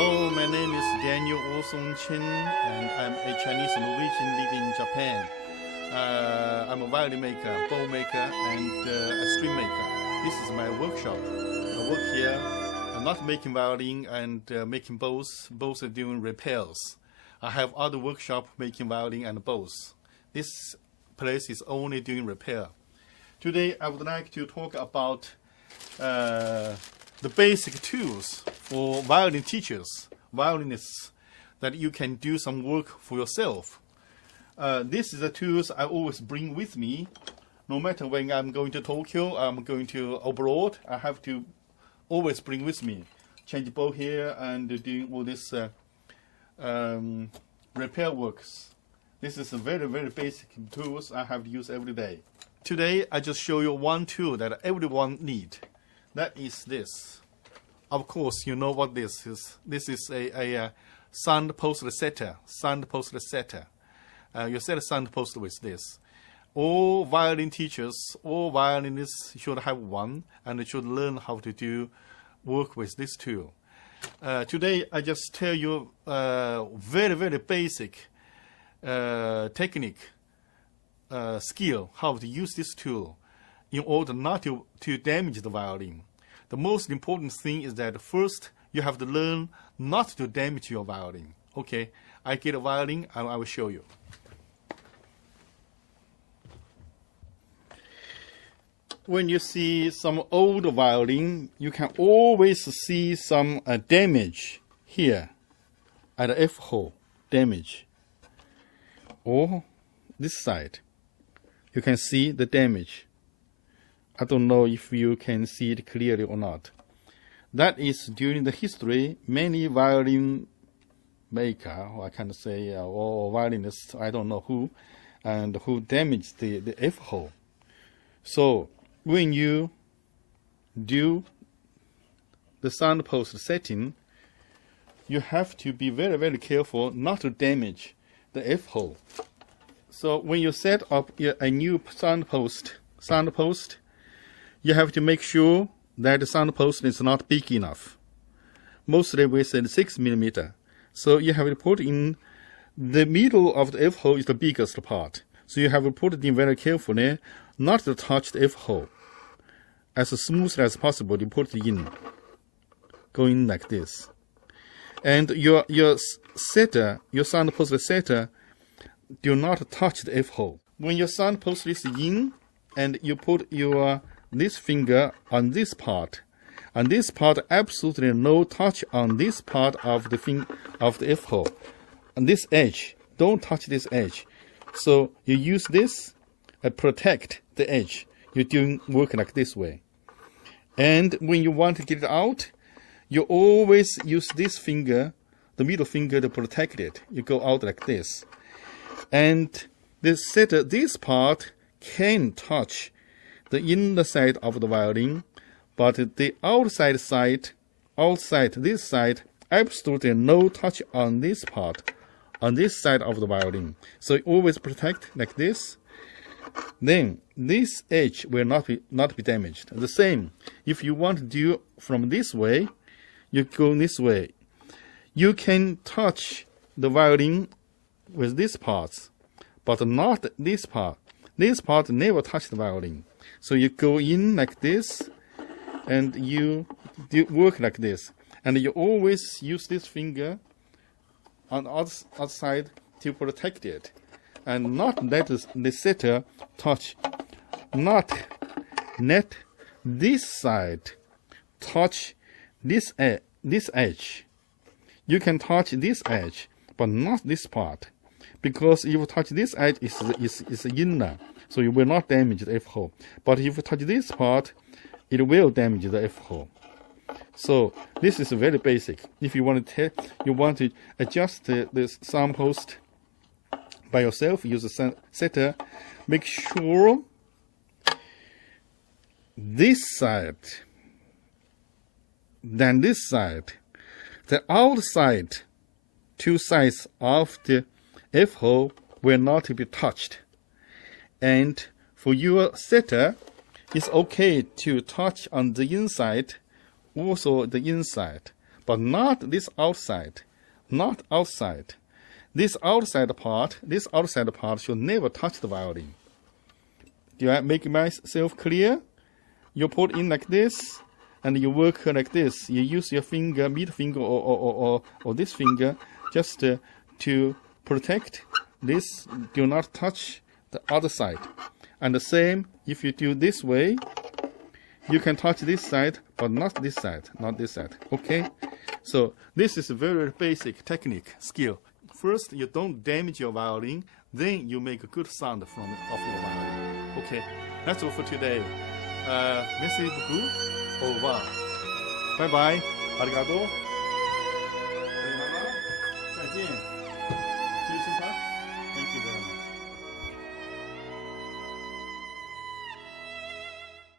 Hello, my name is Daniel Chen, and I'm a Chinese Norwegian living in Japan. I'm a violin maker, bow maker, and a string maker. This is my workshop. I work here, not making violin and making bows. Both are doing repairs. I have other workshop making violin and bows. This place is only doing repair. Today, I would like to talk about the basic tools for violin teachers, violinists, that you can do some work for yourself. This is the tools I always bring with me. No matter when I'm going to Tokyo, I'm going to abroad, I have to always bring with me. Change bow here and doing all this repair works. This is a very, very basic tools I have to use every day. Today, I just show you one tool that everyone needs. That is this. Of course, you know what this is. This is a sound post setter. Sound post setter. You set a sound post with this. All violin teachers, all violinists should have one, and they should learn how to do work with this tool. Today, I just tell you very, very basic technique, skill, how to use this tool in order not to damage the violin. The most important thing is that first you have to learn not to damage your violin. Okay, I get a violin and I will show you. When you see some old violin, you can always see some damage here at the F hole, damage. Or this side, you can see the damage. I don't know if you can see it clearly or not. That is during the history, many violin maker, or I can say, or violinists, I don't know who, and who damaged the F hole. So when you do the sound post setting, you have to be very, very careful not to damage the F hole. So when you set up a new sound post, you have to make sure that the sound post is not big enough. Mostly we said 6 millimeter. So you have to put in the middle of the F hole is the biggest part. So you have to put it in very carefully, not to touch the F hole. As smoothly as possible, you put it in, going like this. And your setter, your sound post setter, do not touch the F hole. When your sound post is in, and you put your this finger on this part, absolutely no touch on this part of the F hole. On this edge, don't touch this edge. So you use this and protect the edge. You're doing work like this way. And when you want to get it out, you always use this finger, the middle finger, to protect it. You go out like this. And this part can touch the inner side of the violin, but the outside, this side, absolutely no touch on this part, on this side of the violin. So you always protect like this. Then this edge will not be damaged. The same, if you want to do from this way, you go this way. You can touch the violin with this part, but not this part. This part never touch the violin. So you go in like this, and you work like this. And you always use this finger on the outside to protect it. And not let the setter touch, not let this side touch this edge. You can touch this edge, but not this part. Because if you touch this edge, it's inner. So you will not damage the F hole. But if you touch this part, it will damage the F hole. So this is very basic. If you want to adjust the sound post by yourself, use a setter. Make sure this side, then this side, the outside two sides of the F hole will not be touched. And for your setter, it's okay to touch on the inside, also the inside. but not this outside, not outside. This outside part should never touch the violin. Do I make myself clear? You put in like this, and you work like this. You use your finger, middle finger, or this finger, just to protect this. Do not touch the other side. And the same, if you do this way, you can touch this side, but not this side, not this side. Okay? So this is a very basic technique, skill. First, you don't damage your violin, then you make a good sound off your violin. Okay, that's all for today. Merci beaucoup. Au revoir. Bye bye. Arigato. 再见。